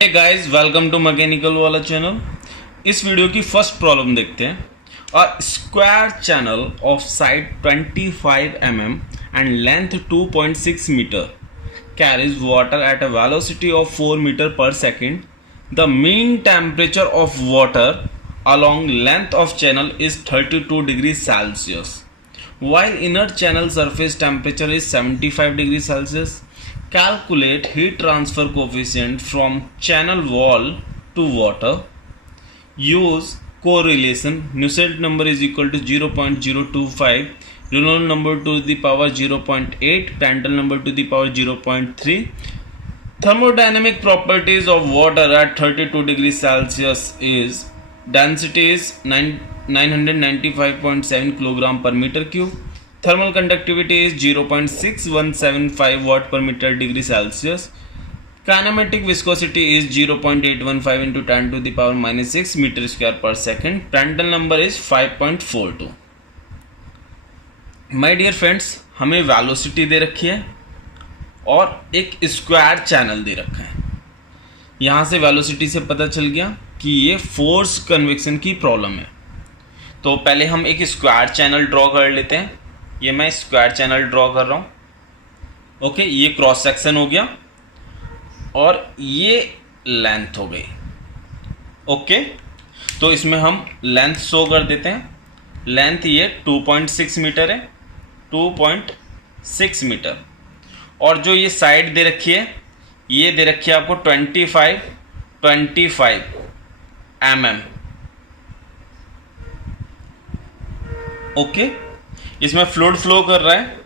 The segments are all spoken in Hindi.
Hey guys, welcome to mechanical वाला चैनल। इस वीडियो की फर्स्ट प्रॉब्लम देखते हैं। A square channel of side 25 mm and length 2.6 metre carries water at a velocity of 4 metre per second. The mean temperature of water along length of channel is 32 degrees Celsius while inner channel surface temperature is 75 degrees Celsius. Calculate heat transfer coefficient from channel wall to water. Use correlation. Nusselt number is equal to 0.025, Reynolds number to the power 0.8, Prandtl number to the power 0.3. Thermodynamic properties of water at 32 degrees Celsius is density is 995.7 kilogram per meter cube. Thermal conductivity is 0.6175 watt per meter degree Celsius. Kinematic viscosity is 0.815 into 10 to the power minus 6 meter square per second. Prandtl number is 5.42. My dear friends, हमें वेलोसिटी दे रखी है और एक स्क्वायर चैनल दे रखा है। यहाँ से वेलोसिटी से पता चल गया कि ये फोर्स कन्वेक्शन की प्रॉब्लम है। तो पहले हम एक स्क्वायर चैनल ड्रॉ कर लेते हैं। ये मैं स्क्वायर चैनल ड्रॉ कर रहा हूँ। ओके, ये क्रॉस सेक्शन हो गया और ये लेंथ हो गई। ओके, तो इसमें हम लेंथ शो कर देते हैं। लेंथ ये 2.6 मीटर है, 2.6 मीटर। और जो ये साइड दे रखी है, ये दे रखी है आपको 25 mm। ओके, इसमें फ्लूइड फ्लो कर रहा है।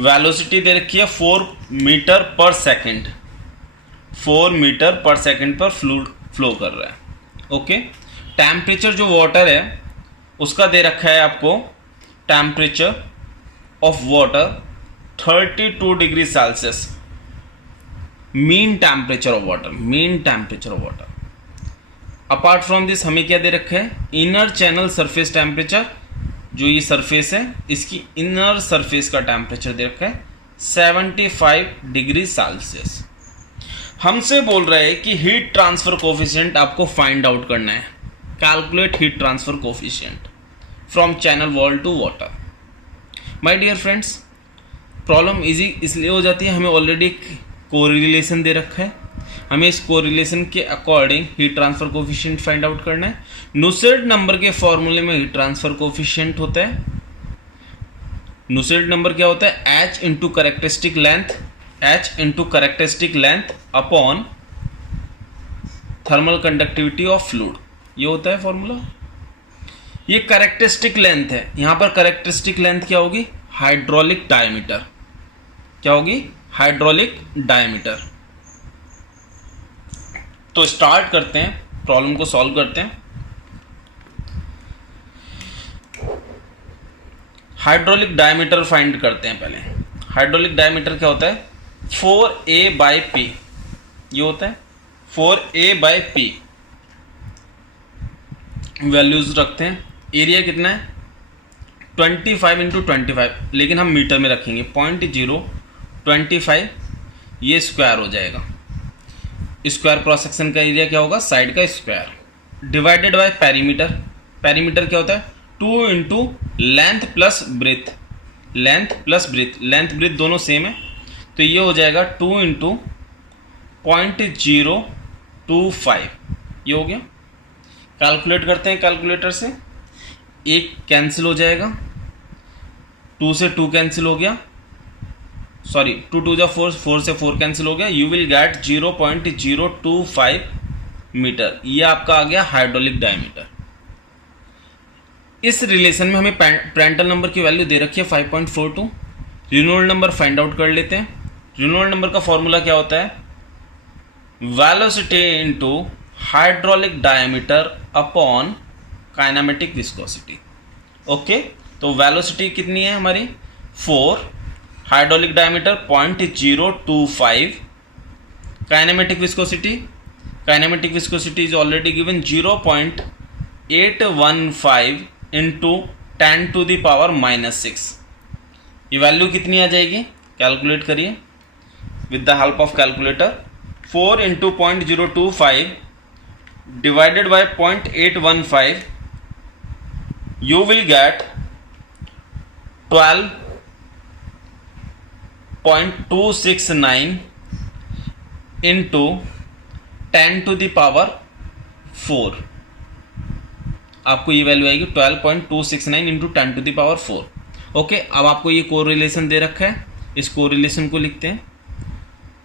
वेलोसिटी दे रखी है 4 मीटर पर सेकंड, 4 मीटर पर सेकंड पर फ्लूइड फ्लो कर रहा है। ओके, टेम्परेचर जो वाटर है उसका दे रखा है आपको temperature of water 32 degree Celsius. Mean temperature of water, mean temperature of water. Apart from this हमें क्या दे रखा है? Inner channel surface temperature. जो ये सरफेस है इसकी इनर सरफेस का टेम्परेचर दे रखा है 75 डिग्री सेल्सियस। हमसे बोल रहा है कि हीट ट्रांसफर कोफिशिएंट आपको फाइंड आउट करना है। Calculate heat transfer coefficient from channel wall to water. My dear friends, problem easy इसलिए हो जाती है, हमें ऑलरेडी कोरिलेशन दे रखा है। हमें इस कोरिलेशन के according heat transfer coefficient find out करना है। नुसेल्ट नंबर के फॉर्मूले में हीट ट्रांसफर कोफिशिएंट होता है। नुसेल्ट नंबर क्या होता है? H into characteristic length, H into characteristic length upon thermal conductivity of fluid. ये होता है फॉर्मूला। ये करेक्टरिस्टिक लेंथ है। यहां पर करेक्टरिस्टिक लेंथ क्या होगी? Hydraulic diameter. क्या होगी? Hydraulic diameter. तो स्टार्ट करते हैं, प्रॉब्लम को सॉल्व करते हैं। हाइड्रोलिक डायमीटर फाइंड करते हैं पहले। हाइड्रोलिक डायमीटर क्या होता है? 4a/p। ये होता है 4a/p। वैल्यूज रखते हैं। एरिया कितना है? 25 इंटू 25, लेकिन हम मीटर में रखेंगे। 0.025, ये स्क्वायर हो जाएगा। स्क्वायर क्रॉस सेक्शन का एरिया क्या होगा? साइड का square divided by perimeter. Perimeter क्या होता है? 2 into length plus breadth. Length plus breadth, length breadth दोनों सेम है, तो ये हो जाएगा 2 इंटू 0.025। ये हो गया। कैलकुलेट करते हैं कैलकुलेटर से। एक कैंसिल हो जाएगा, 2 से 2 कैंसिल हो गया, सॉरी 2 2 जा 4, 4 से 4 कैंसिल हो गया। You will get 0.025 metre. ये आपका आ गया हाइड्रोलिक डायमीटर। इस रिलेशन में हमें प्रेंटल नंबर की वैल्यू दे रखी है 5.42। रेनॉल्ड नंबर फाइंड आउट कर लेते हैं। रेनॉल्ड नंबर का फॉर्मूला क्या होता है? Velocity into hydraulic diameter upon kinematic viscosity. Okay, तो वेलोसिटी कितनी है हमारी? 4, hydraulic diameter 0.025, kinematic viscosity, kinematic viscosity is already given 0.815 into 10 to the power minus 6। ये वैल्यू कितनी आ जाएगी? कैलकुलेट करिए with the help of calculator. 4 into 0.025 divided by 0.815, you will get 12.269 into 10 to the power 4. आपको ये वैल्यू आएगी 12.269 into 10 to the power 4. Okay, अब आपको ये कोरिलेशन दे रखा है, इस कोरिलेशन को लिखते हैं.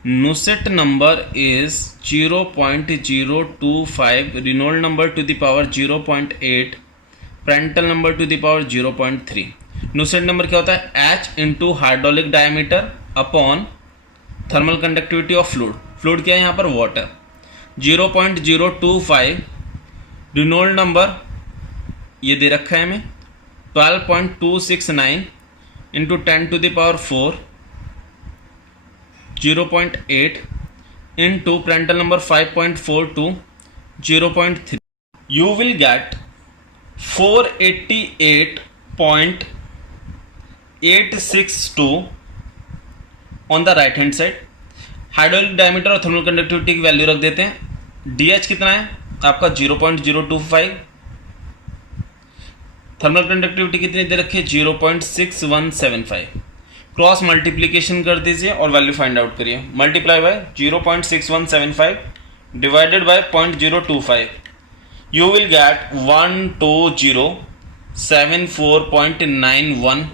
Nusselt number is 0.025, Reynolds number to the power 0.8, Prandtl number to the power 0.3. Nusselt number क्या होता है? H into hydraulic diameter upon thermal conductivity of fluid. Fluid क्या है यहाँ पर? वाटर. 0.025, रिनोल्ड नंबर ये दे रखा है हमें 12.269 into 10 to the power 4, 0.8 into Prandtl number 5.42, 0.3. You will get 488.862 on the right hand side. Hydraulic diameter और थर्मल कंडक्टिविटी की वैल्यू रख देते हैं. DH कितना है आपका? 0.025. थर्मल कंडक्टिविटी कितनी दे रखी है? 0.6175. क्रॉस मल्टीप्लीकेशन कर दीजिए और वैल्यू फाइंड आउट करिए. Multiply by 0.6175 divided by 0.025, you will get 12074.91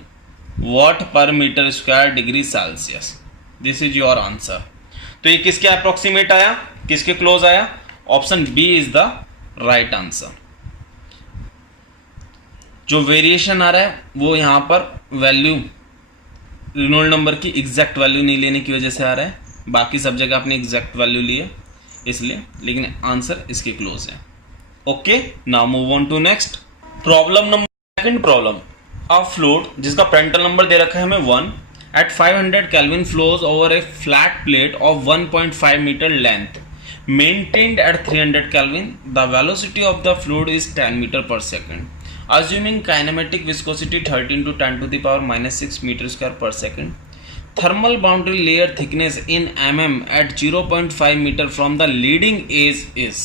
watt per metre square degree Celsius. This is your answer. तो ये किसके अप्रोक्सीमेट आया, किसके क्लोज आया? Option B is the right answer. जो वेरिएशन आ रहा है वो यहाँ पर वैल्यू रिनोल्ड नंबर की एग्जैक्ट वैल्यू नहीं लेने की वजह से आ रहा है. बाकी सब जगह आपने एग्जैक्ट वैल्यू ली है इसलिए, लेकिन आंसर इसके क्लोज है. Okay, now move on to next problem number. Second problem, a fluid जिसका प्रेंटल नंबर दे रखा है हमें 1 at 500 Kelvin flows over a flat plate of 1.5 meter length maintained at 300 Kelvin. The velocity of the fluid is 10 meter per second. Assuming kinematic viscosity 13 to 10 to the power minus 6 meter square per second. Thermal boundary layer thickness in mm at 0.5 meter from the leading edge is.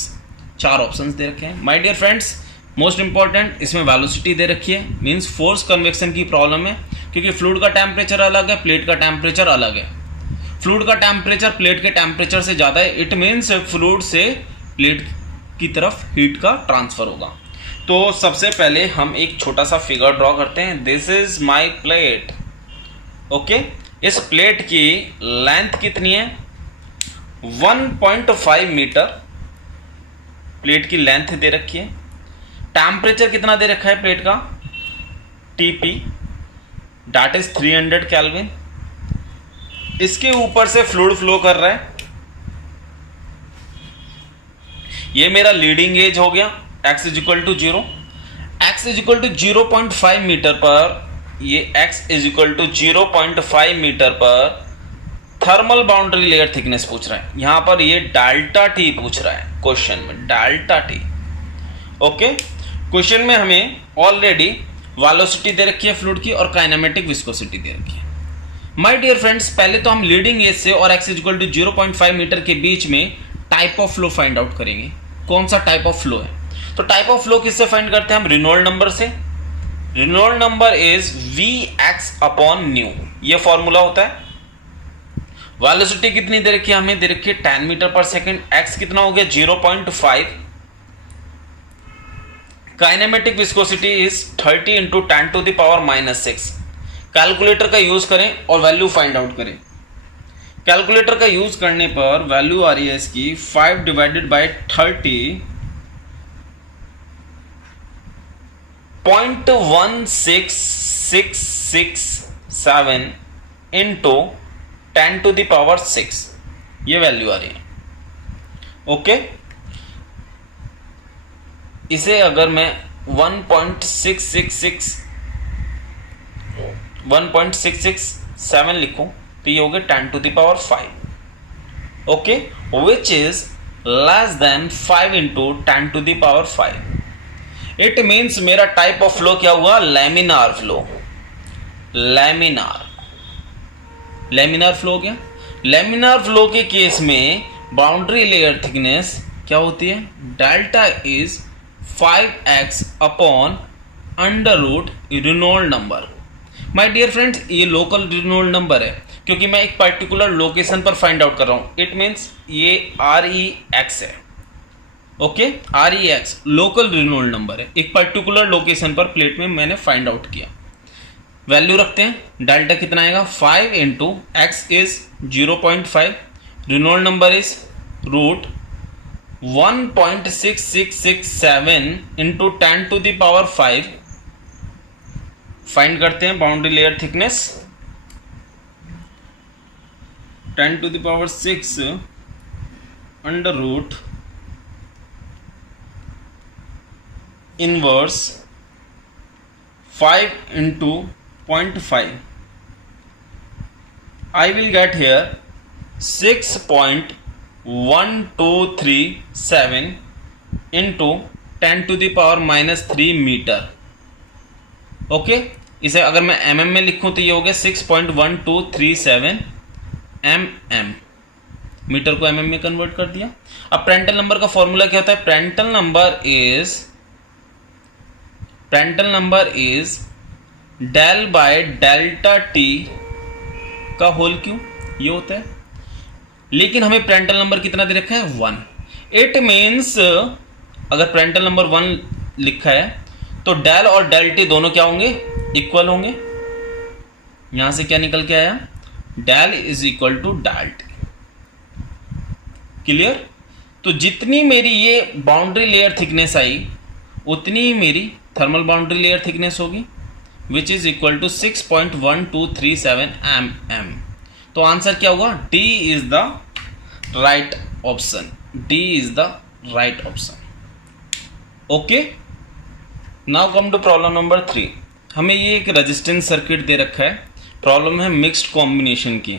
4 options दे रखे हैं. My dear friends, most important इसमें वेलोसिटी दे रखी है, मींस फोर्स कन्वेक्शन की प्रॉब्लम है, क्योंकि फ्लूइड का टेम्परेचर अलग है, प्लेट का टेम्परेचर अलग है. फ्लूइड का टेम्परेचर प्लेट के टेम्परेचर से ज़्यादा है. इट मीन्स फ्लूइड से प्लेट की तरफ हीट का ट्रांसफर होगा. तो सबसे पहले हम एक छोटा सा फिगर ड्रॉ करते हैं. This is my plate. Okay, इस प्लेट की लेंथ कितनी है? 1.5 मीटर प्लेट की लेंथ दे रखी है. टेम्परेचर कितना दे रखा है प्लेट का? TP, that is 300 kelvin. इसके ऊपर से फ्लूइड फ्लो कर रहा है. ये मेरा लीडिंग एज हो गया. x is equal to 0. x is equal to 0.5 metre पर, ये x is equal to 0.5 metre पर थर्मल बाउंड्री लेयर थिकनेस पूछ रहा है. यहां पर ये डेल्टा टी पूछ रहा है क्वेश्चन में, डेल्टा टी. ओके, क्वेश्चन में हमें ऑलरेडी वेलोसिटी दे रखी है फ्लूइड की और काइनेमेटिक विस्कोसिटी दे रखी है. माय डियर फ्रेंड्स, पहले तो हम लीडिंग एज से और x is equal to 0.5 metre के बीच में type of flow find out करेंगे. कौन सा टाइप ऑफ फ्लो है? तो टाइप ऑफ फ्लो किससे फाइंड करते हैं हम? रिनोल्ड नंबर से. Reynolds number is Vx upon nu, ये फॉर्मूला होता है. वेलोसिटी कितनी दे रखी है हमें? दे रखी है 10 मीटर पर सेकेंड. x कितना हो गया? 0.5. Kinematic viscosity is 30 into 10 to the power minus 6. Calculator का यूज करें और वैल्यू फाइंड आउट करें. कैलकुलेटर का यूज करने पर वैल्यू आ रही है इसकी 5 divided by 30, 0.16667 into 10 to the power 6. ये वैल्यू आ रही है. ओके, इसे अगर मैं 1.667 लिखूं तो ये हो गया 10 to the power 5. Okay, which is less than 5 into 10 to the power 5. It means मेरा टाइप ऑफ फ्लो क्या हुआ? Laminar flow. लैमिनार फ्लो हो गया. लैमिनार फ्लो के केस में बाउंड्री लेयर थिकनेस क्या होती है, delta is 5x upon under root Reynolds number. My dear friends, ये लोकल रेनॉल्ड नंबर है क्योंकि मैं एक पर्टिकुलर लोकेशन पर फाइंड आउट कर रहा हूँ। इट मीन्स ये REX है, okay, REX local Reynolds number है, एक पर्टिकुलर लोकेशन पर प्लेट में मैंने फाइंड आउट किया। वैल्यू रखते हैं, डेल्टा कितना आएगा 5 into X is 0.5, Reynolds number is root 1.6667 into 10 to the power 5। Find करते हैं boundary layer thickness, 10 to the power 6 under root inverse 5 into 0.5. I will get here 6.1237 into 10 to the power minus 3 metre. Okay, इसे अगर मैं mm में लिखूं तो ये हो गया 6.1237 mm। मीटर को mm में कन्वर्ट कर दिया। अब प्रेंटल नंबर का फॉर्मूला क्या होता है, Prandtl number is del by delta T का होल क्यू, ये होता है। लेकिन हमें प्रेंटल नंबर कितना दे रखा है 1। इट मीन्स अगर प्रेंटल नंबर 1 लिखा है तो डेल और डेल टी दोनों क्या होंगे, इक्वल होंगे। यहां से क्या निकल के आया, del is equal to del T. Clear. तो जितनी मेरी ये बाउंड्री लेयर थिकनेस आई उतनी ही मेरी थर्मल बाउंड्री लेयर थिकनेस होगी, which is equal to 6.1237 mm। तो आंसर क्या होगा, D is the right option, D is the right option. Okay, now come to problem number 3। हमें ये एक रेजिस्टेंस सर्किट दे रखा है, प्रॉब्लम है मिक्स्ड कॉम्बिनेशन की,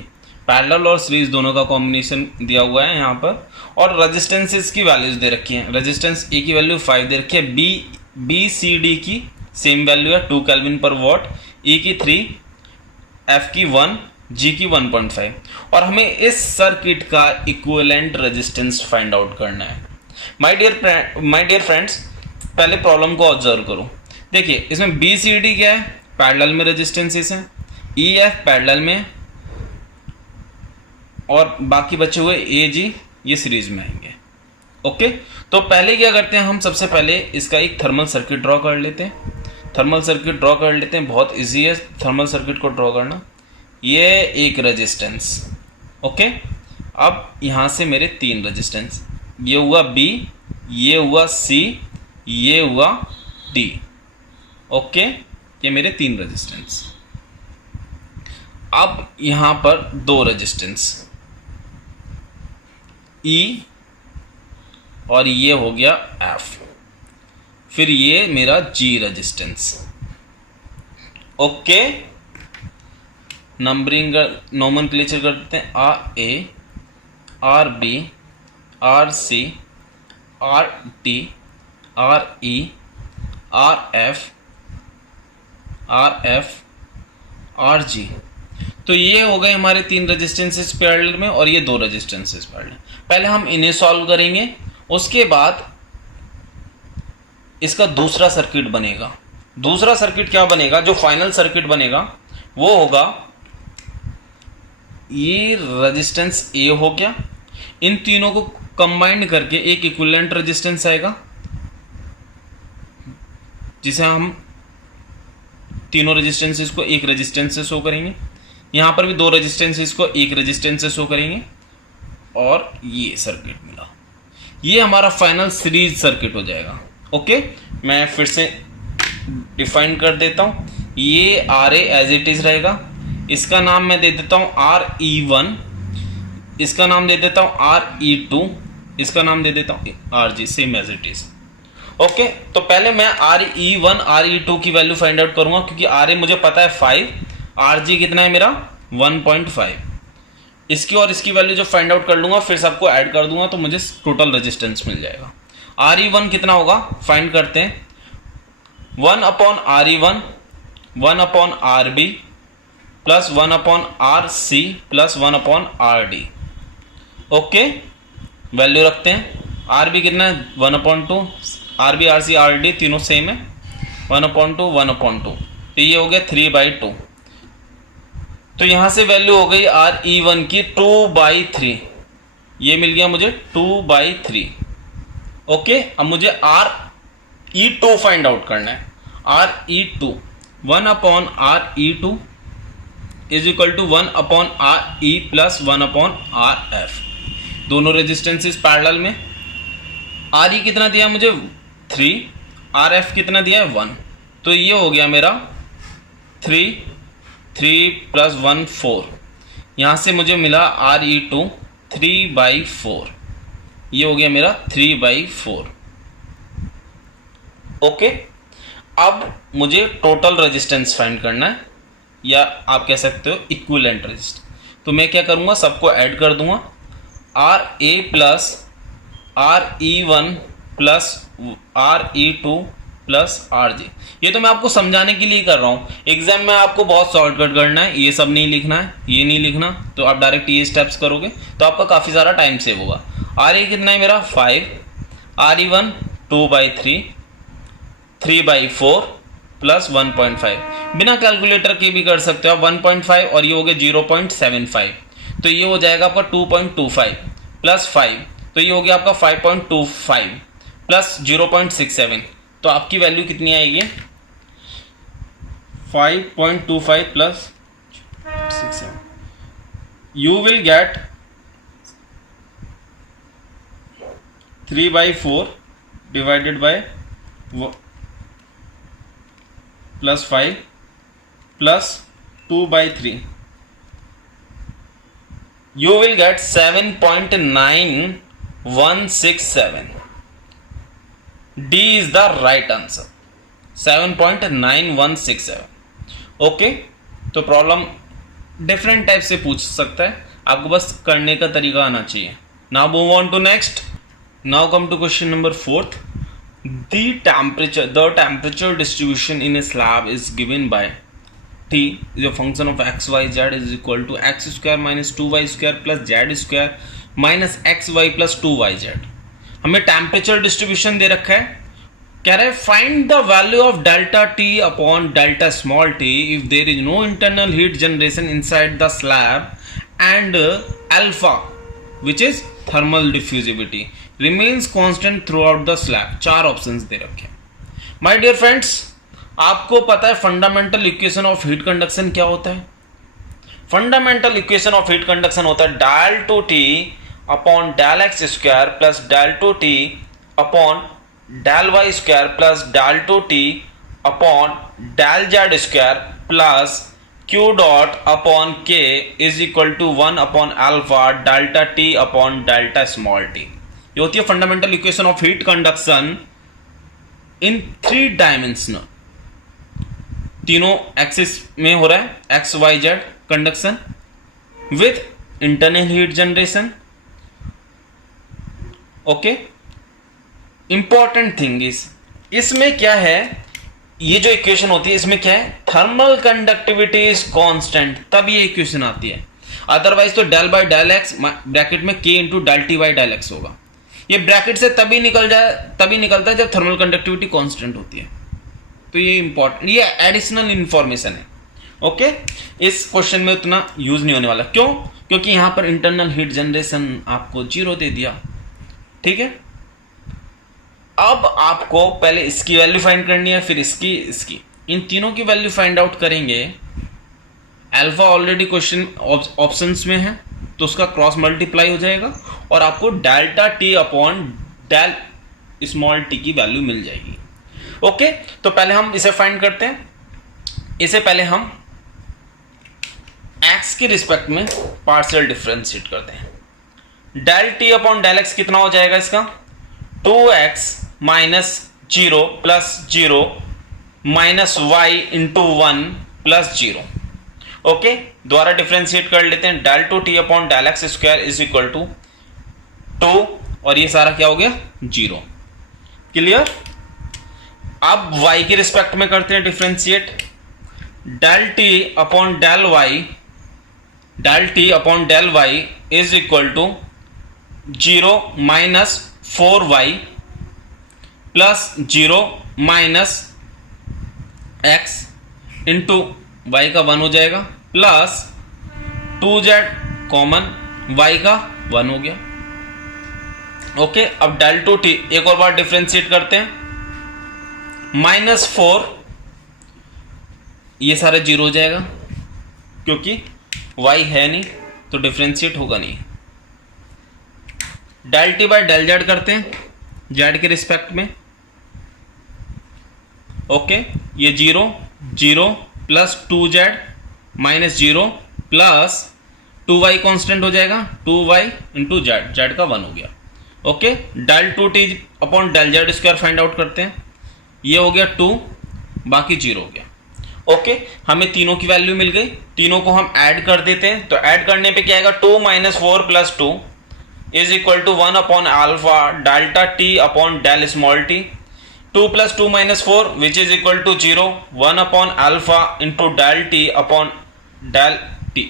पैरेलल और सीरीज दोनों का कॉम्बिनेशन दिया हुआ है यहाँ पर, और रेजिस्टेंसेस की वैल्यूज दे रखी हैं। रेजिस्टेंस ए की वैल्यू 5 दे रखी है, बी सी डी की सेम वैल्यू है 2 केल्विन पर वॉट, ई की 3, एफ की 1, जी की 1.5, और हमें इस सर्किट का इक्विवेलेंट रेजिस्टेंस फाइंड आउट करना है। माय डियर फ्रेंड्स, पहले प्रॉब्लम को ऑब्जर्व करो। देखिए इसमें बी सी डी क्या है, पैरेलल में रेजिस्टेंसेस हैं, ई एफ पैरेलल में, और बाकी बचे हुए ए जी ये सीरीज में आएंगे। ओके, तो पहले क्या करते हैं, हम सबसे पहले इसका एक थर्मल सर्किट ड्रॉ कर लेते हैं। थर्मल सर्किट ड्रॉ कर लेते हैं, बहुत इजी है थर्मल सर्किट को ड्रॉ करना। ये एक रेजिस्टेंस, ओके। अब यहाँ से मेरे 3 रेजिस्टेंस, ये हुआ बी, ये हुआ सी, ये हुआ डी। ओके, ये मेरे 3 रेजिस्टेंस। अब यहाँ पर 2 रेजिस्टेंस ई, और ये हो गया एफ, फिर ये मेरा G resistance. Okay, numbering nomenclature कर देते हैं, R A, R B, R C, R T, R E, R F, R G. तो ये हो गए हमारे 3 रेजिस्टेंसेस पैरेलल में, और ये 2 रेजिस्टेंसेस पैरेलल। पहले हम इन्हें सॉल्व करेंगे, उसके बाद इसका दूसरा सर्किट बनेगा। दूसरा सर्किट क्या बनेगा, जो फाइनल सर्किट बनेगा वो होगा, ये रेजिस्टेंस ए हो गया, इन तीनों को कंबाइंड करके एक इक्विवेलेंट रेजिस्टेंस आएगा, जिसे हम तीनों रेजिस्टेंसेस को एक रेजिस्टेंस से शो करेंगे। यहां पर भी 2 रेजिस्टेंसेस को एक रेजिस्टेंस से शो करेंगे, और ये सर्किट मिला। ये हमारा फाइनल सीरीज सर्किट हो जाएगा। ओके, मैं फिर से डिफाइन कर देता हूं। ये R A as it is रहेगा, इसका नाम मैं दे देता हूं RE1, इसका नाम दे देता हूं RE2, इसका नाम दे देता हूं RG, same as it is. Okay, तो पहले मैं RE1 RE2 की वैल्यू फाइंड आउट करूंगा, क्योंकि RA मुझे पता है 5, RG कितना है मेरा 1.5। इसकी और इसकी वैल्यू जो फाइंड आउट कर लूंगा, फिर सबको ऐड कर दूंगा तो मुझे टोटल रेजिस्टेंस मिल जाएगा। RE1 कितना होगा, फाइंड करते हैं, 1/RE1 1/RB plus 1/RC plus 1/RD। Okay, value रखते हैं। आर बी कितना है 1/2, R B R C R D तीनों सेम है 1/2 1/2, तो ये हो गया 3/2। तो यहां से वैल्यू हो गई आर ई वन की 2/3, ये मिल गया मुझे 2/3। ओके, अब मुझे R E two find out करना है। R E two 1/R is equal to 1/RE plus 1/RF। दोनों रेजिस्टेंसेस पैरेलल में। आर ई कितना दिया मुझे 3, आर एफ कितना दिया है 1, तो ये हो गया मेरा 3 + 1 4। यहाँ से मुझे मिला आर ई टू 3/4, ये हो गया मेरा 3/4। ओके, अब मुझे टोटल रेजिस्टेंस फाइंड करना है, या आप कह सकते हो इक्विवेलेंट रेजिस्टेंस। तो मैं क्या करूँगा, सबको ऐड कर दूंगा। R A plus R E one plus R E two plus R J. ये तो मैं आपको समझाने के लिए कर रहा हूँ, एग्जाम में आपको बहुत शॉर्टकट करना है, ये सब नहीं लिखना है, ये नहीं लिखना, तो आप डायरेक्ट ये स्टेप्स करोगे तो आपका काफ़ी सारा टाइम सेव होगा। आर ए कितना है मेरा 5, आर ई वन 2/3, 3/4 प्लस 1.5। बिना कैलकुलेटर के भी कर सकते हो आप 1.5, और ये हो गया 0.75, तो ये हो जाएगा आपका 2.25 प्लस 5, तो ये हो गया आपका 5.25 प्लस 0.67, तो आपकी वैल्यू कितनी आएगी 5.25 plus 67, you will gate 3/4 divided by plus 5 plus 2/3, you will get 7.9167. D is the right answer, 7.9167. Okay, तो प्रॉब्लम डिफरेंट टाइप से पूछ सकता है, आपको बस करने का तरीका आना चाहिए। Now move on to next. Now come to question number 4th। The temperature distribution in a slab is given by T is a function of x, y, z is equal to x square minus 2y square plus z square minus xy plus 2yz। हमें टेम्परेचर डिस्ट्रीब्यूशन दे रखा है, कह रहा है find the value of delta T upon delta small T if there is no internal heat generation inside the slab and alpha which is thermal diffusivity remains constant throughout the slab. 4 options दे रखे हैं। माय डियर फ्रेंड्स, आपको पता है fundamental equation of heat conduction क्या होता है? Fundamental equation of heat conduction होता है del two T upon del X square plus del two T upon del Y square plus del two T upon del Z square plus Q dot upon K is equal to 1 upon alpha delta T upon delta small T. ये होती है fundamental equation of heat conduction in 3 dimensional, तीनों एक्सिस में हो रहा है, X Y Z conduction with internal heat generation. Okay, important thing is इसमें क्या है, ये जो इक्वेशन होती है इसमें क्या है, थर्मल कंडक्टिविटी इज कांस्टेंट, तब ये इक्वेशन आती है। अदरवाइज तो del by del X bracket में के into del T by del X होगा। ये ब्रैकेट से तभी निकलता है जब थर्मल कंडक्टिविटी कांस्टेंट होती है। तो ये इंपॉर्टेंट, ये एडिशनल इंफॉर्मेशन है। ओके, इस क्वेश्चन में उतना यूज नहीं होने वाला। क्यों? क्योंकि यहां पर इंटरनल हीट जनरेशन आपको 0 दे दिया। ठीक है, अब आपको पहले इसकी वैल्यू फाइंड करनी है, फिर इसकी इन तीनों की वैल्यू फाइंड आउट करेंगे। अल्फा ऑलरेडी क्वेश्चन ऑप्शंस में है, तो उसका क्रॉस मल्टीप्लाई हो जाएगा और आपको delta T upon del small T की वैल्यू मिल जाएगी। ओके, तो पहले हम इसे फाइंड करते हैं। इसे पहले हम एक्स के रिस्पेक्ट में पार्शियल डिफरेंशिएट करते हैं। Del T upon del X कितना हो जाएगा इसका 2x minus 0 plus 0 minus Y into 1 plus 0। Okay, द्वारा डिफरेंशिएट कर लेते हैं। Del two T upon del X square is equal to 2 और ये सारा क्या हो गया 0। क्लियर? अब y के रिस्पेक्ट में करते हैं differentiate. Del T upon del Y is equal to 0 minus 4y plus 0 minus x into Y का 1 हो जाएगा प्लस 2z कॉमन y का 1 हो गया। ओके, अब डेल टू टी एक और बार डिफ्रेंशिएट करते हैं। -4 ये सारा 0 हो जाएगा क्योंकि y है नहीं तो डिफ्रेंशिएट होगा नहीं। Del T by del Z करते हैं जेड के रिस्पेक्ट में। ओके, ये 0 0 plus 2z minus 0 plus 2y constant हो जाएगा 2y इंटू जेड, जेड का 1 हो गया। Okay, del two T upon del Z square find out करते हैं। ये हो गया 2, बाकी 0 हो गया। ओके, हमें तीनों की वैल्यू मिल गई, तीनों को हम ऐड कर देते हैं। तो ऐड करने पे क्या आएगा, 2 minus 4 plus 2 is equal to 1 upon alpha delta T upon del small T. 2 plus 2 minus 4 which is equal to 0, 1 upon alpha into del T upon del T.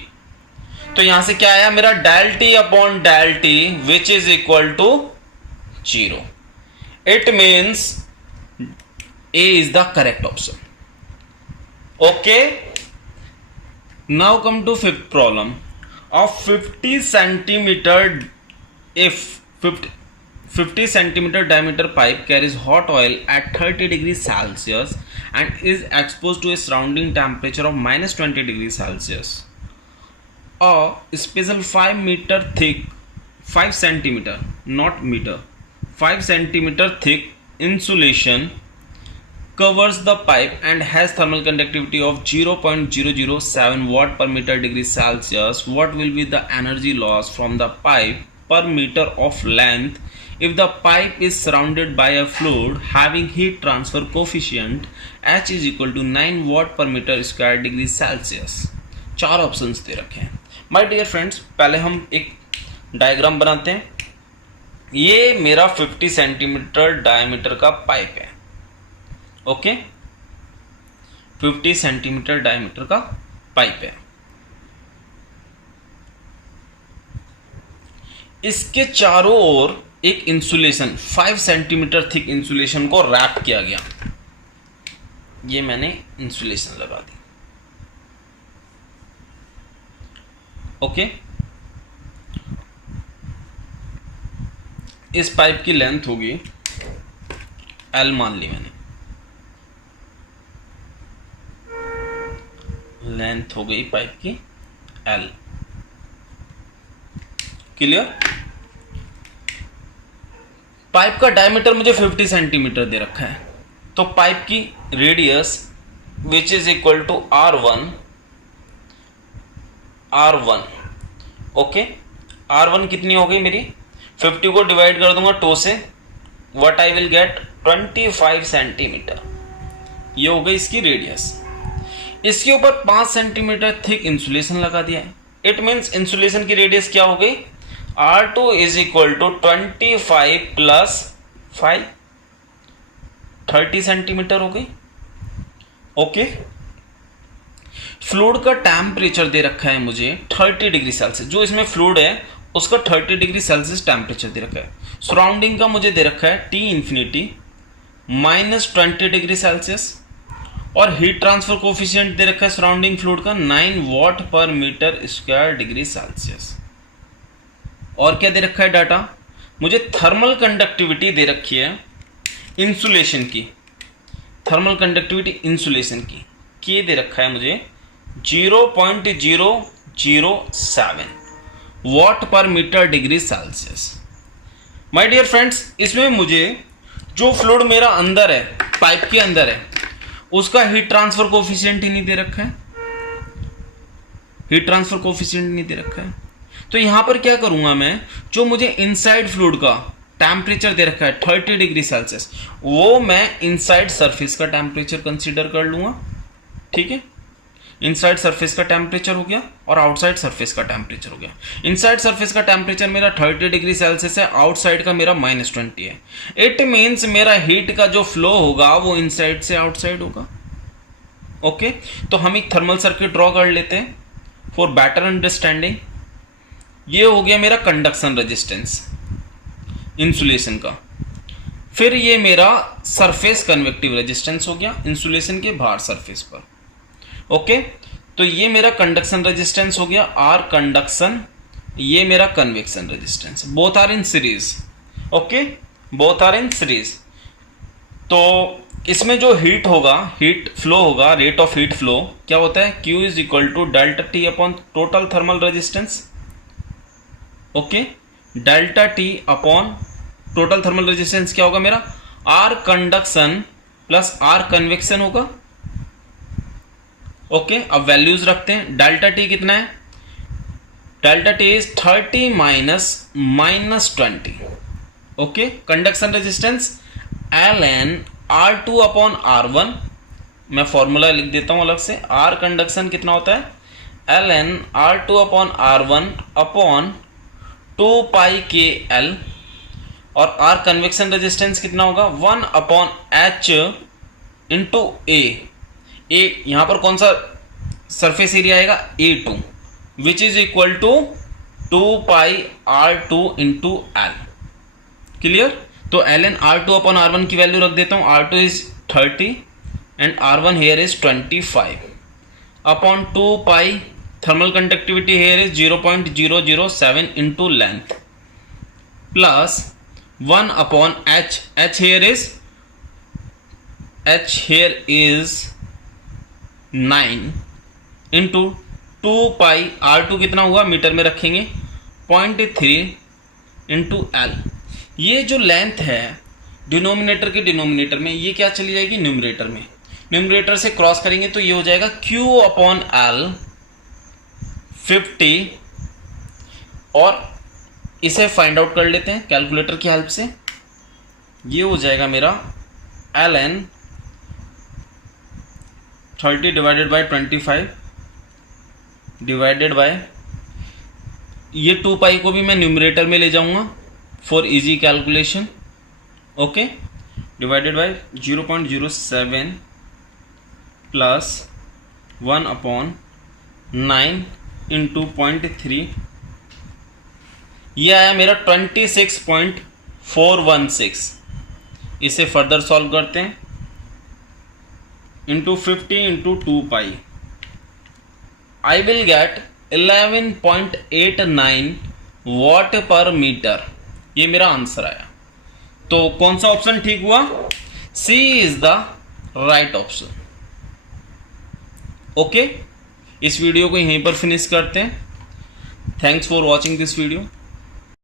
तो यहां से क्या आया मेरा, del T upon del T which is equal to 0। It means A is the correct option. Okay, now come to fifth problem. Of 50 centimetre, if 50 centimeter diameter pipe carries hot oil at 30 degrees Celsius and is exposed to a surrounding temperature of -20 degrees Celsius. A special 5 meter thick, 5 centimeter, not meter, 5 centimeter thick insulation covers the pipe and has thermal conductivity of 0.007 watt per meter degree Celsius. What will be the energy loss from the pipe per meter of length if the pipe is surrounded by a fluid having heat transfer coefficient H is equal to 9 watt per meter square degree Celsius? 4 options दे रखे हैं। माय डियर फ्रेंड्स, पहले हम एक डायग्राम बनाते हैं। ये मेरा 50 सेंटीमीटर डायमीटर का पाइप है। ओके, 50 सेंटीमीटर डायमीटर का पाइप है। इसके चारों ओर एक इंसुलेशन 5 सेंटीमीटर थिक इंसुलेशन को रैप किया गया। ये मैंने इंसुलेशन लगा दी। ओके, इस पाइप की लेंथ होगी L, मान ली मैंने, लेंथ हो गई पाइप की L। क्लियर? पाइप का डायमीटर मुझे 50 सेंटीमीटर दे रखा है, तो पाइप की radius which is equal to R1। Okay, R1 कितनी हो गई मेरी, 50 को डिवाइड कर दूंगा 2 से, what I will get 25 centimetre. ये हो गई इसकी रेडियस। इसके ऊपर 5 सेंटीमीटर थिक इंसुलेशन लगा दिया है। इट मीन्स इंसुलेशन की रेडियस क्या हो गई, R2 is equal to 25 plus 5, 30 centimetre हो गई। ओके, फ्लूइड का टेम्परेचर दे रखा है मुझे 30 डिग्री सेल्सियस। जो इसमें फ्लूइड है उसका 30 डिग्री सेल्सियस टेम्परेचर दे रखा है। सराउंडिंग का मुझे दे रखा है T इन्फिनिटी -20 डिग्री सेल्सियस, और हीट ट्रांसफर कोफिशिएंट दे रखा है सराउंडिंग फ्लूइड का 9 वाट पर मीटर स्क्वायर डिग्री सेल्सियस। और क्या दे रखा है डाटा, मुझे थर्मल कंडक्टिविटी दे रखी है इंसुलेशन की, थर्मल कंडक्टिविटी इंसुलेशन की के दे रखा है मुझे 0.007 वाट पर metre degree Celsius. My dear friends, इसमें मुझे जो फ्लूइड मेरा अंदर है, पाइप के अंदर है, उसका हीट ट्रांसफर कोफिशिएंट ही नहीं दे रखा है, हीट ट्रांसफर कोफिशिएंट नहीं दे रखा है। तो यहां पर क्या करूंगा मैं, जो मुझे इनसाइड फ्लूइड का टेम्परेचर दे रखा है 30 डिग्री सेल्सियस, वो मैं इनसाइड सरफेस का टेम्परेचर कंसीडर कर लूंगा। ठीक है, इनसाइड सरफेस का टेम्परेचर हो गया और आउटसाइड सरफेस का टेम्परेचर हो गया। इनसाइड सरफेस का टेम्परेचर मेरा 30 डिग्री सेल्सियस है, आउटसाइड का मेरा -20 है। इट मीन्स मेरा हीट का जो फ्लो होगा वो इनसाइड से आउटसाइड होगा। ओके, तो हम एक थर्मल सर्किट ड्रॉ कर लेते हैं फॉर बेटर अंडरस्टैंडिंग। ये हो गया मेरा कंडक्शन रेजिस्टेंस, इंसुलेशन का। फिर ये मेरा सरफेस कन्वेक्टिव रेजिस्टेंस हो गया इंसुलेशन के बाहर सरफेस पर। ओके, तो ये मेरा कंडक्शन रेजिस्टेंस हो गया आर कंडक्शन, ये मेरा convection resistance, both are in series. Okay, both are in series. तो इसमें जो हीट होगा, हीट फ्लो होगा, रेट ऑफ हीट फ्लो क्या होता है, Q is equal to delta T upon total thermal resistance. Okay, delta T upon total thermal resistance क्या होगा मेरा, R conduction plus R convection होगा। ओके, अब वैल्यूज रखते हैं। डेल्टा टी कितना है, delta T is 30 minus 20। Okay, conduction resistance ln R2 upon R1, मैं फॉर्मूला लिख देता हूं अलग से। R कंडक्शन कितना होता है, ln R2 upon R1 upon 2 पाई के L, और R कन्वेक्शन रेजिस्टेंस कितना होगा 1 अपॉन H इंटू ए। यहां पर कौन सा सरफेस एरिया आएगा, A2, which is equal to 2 pi R2 into L। क्लियर। तो ln R2 अपॉन R1 की वैल्यू रख देता हूँ, R2 is 30 and R1 here is 25 upon 2 pi, thermal conductivity here is 0.007 into length, plus 1 upon H, H here is 9 into 2 pi, R2 कितना हुआ मीटर में रखेंगे 0.3 इंटू L। ये जो लेंथ है डिनोमिनेटर के डिनोमिनेटर में, ये क्या चली जाएगी न्यूमरेटर में, न्यूमरेटर से क्रॉस करेंगे तो ये हो जाएगा Q अपॉन L 50, और इसे फाइंड आउट कर लेते हैं कैलकुलेटर की हेल्प से। ये हो जाएगा मेरा ln 30 divided by 25 divided by, ये 2 पाई को भी मैं न्यूमरेटर में ले जाऊंगा for easy calculation. Okay, divided by 0.07 plus 1 upon 9 into 0.3, ये आया मेरा 26.416। इसे फर्दर सॉल्व करते हैं, into 50 into 2 pi, I will get 11.89 what per metre. ये मेरा आंसर आया। तो कौन सा ऑप्शन ठीक हुआ, C is the right option. Okay, इस वीडियो को यहीं पर फिनिश करते हैं। Thanks for watching this video.